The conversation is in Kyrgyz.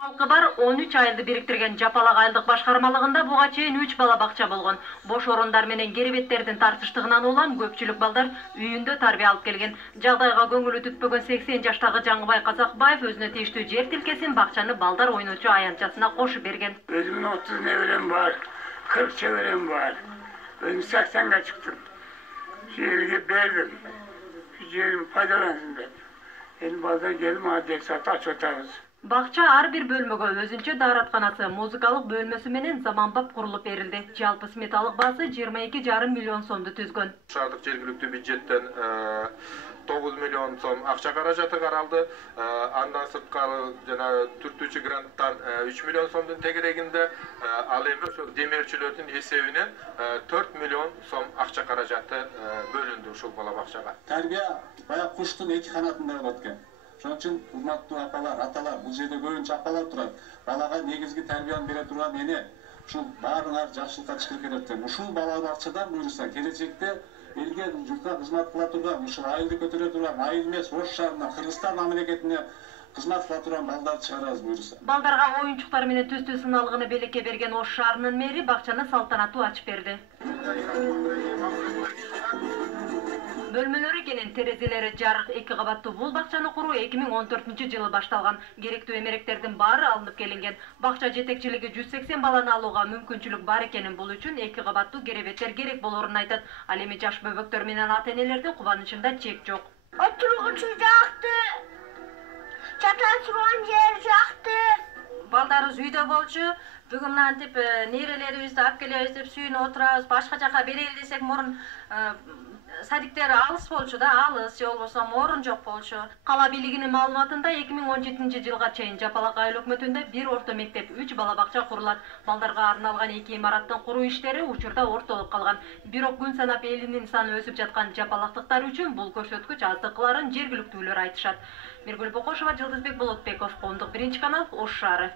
Halkı бар 13 айылды бириктирген Жапалак айылдык башкармалыгында буга чейин 3 бала бакча болгон. Бош орундар менен керебеттердин тартыштыгынан улам көпчүлүк балдар үйүндө тарбия алып келген. Жагдайга көңүлү түтпөгөн 80 жаштагы Жаңыбай Казакбаев өзүнө тийиштүү жер тилкесин бакчаны балдар ойночу аянтчасына кошуп берген. Өзümün 30 nevrem var, 40 çevrem var. Özüm 80'e çıktım. Şu yerine verdim. Şu yerimi faydalansın dedim. Elim bazen geldim adres satı aç otarız. Бакча ар бир бөлмөгө өзүнчө дааратканасы, музыкалык бөлмөсү менен заманбап курулуп берилди. Жалпы сметалык баасы 22,5 миллион сомду түзгөн. Шаардык жергиликтүү бюджеттен 9 миллион сом акча каражаты каралды. Андан сырткары жана түртүүчү гранттан 3 миллион сомдун тегерегинде, ал эми ошо демирчилердин эсебинен 4 миллион сом акча каражаты бөлүндү ушул бала бакчага. Тарбия баягы куштун эки канатында болот экен. Ошон үчүн урматтуу апалар, аталар, бул жерде көбүнчө апалар турат. Балага негизги тарбияны бере турган эне ушул баарыңар жакшылыкка чыгып келет. Ушул бала бакчадан буюрса келечекте элге журтка кызмат кыла турган, ушул айылды көтөрө турган, айыл эмес Ош шаарына, Кыргызстан мамлекетине кызмат кыла турган балдар чыгарабыз буюрса. Балдарга оюнчуктар менен түстүү сыналгыны белекке берген Ош шаарынын мэри бакчаны салтанаттуу ачып берди. Бөлмөлөрү кенен терезелери жарык 2 кабаттуу бул бакчаны куруу 2014-жылы башталган. Керектүү эмеректердин баары алынып келинген. Бакча жетекчилиги 180 баланы алууга мүмкүнчүлүк бар экенин, бул үчүн 2 кабаттуу керебеттер керек болорун айтат. Ал эми жаш бөбөктөр менен ата-энелердин кубанычында чек жок. Отургучу жакты, чата турган жер жакты. Балдарыбыз үйдө болчу. Бүгүн мынантип нерелерибизди алып келебиз деп сүйүнүп отурабыз. Башка жака берели десек мурун садиктер алыс болчу да, алыс, же болбосо орун жок болчу. Кала бийлигинин маалыматында 2017-жылга чейин Жапалак айыл өкмөтүндө 1 орто мектеп, 3 бала бакча курулат. Балдарга арналган 2 имараттын куруу иштери учурда ортолуп калган. Бирок күн санап элинин саны өсүп жаткан жапалактыктар үчүн бул көрсөткүч аздык кыларын жергиликтүүлөр айтышат. Миргүл Бокошова, Жылдызбек Болотбеков, Коомдук 1 канал, Ош шаары.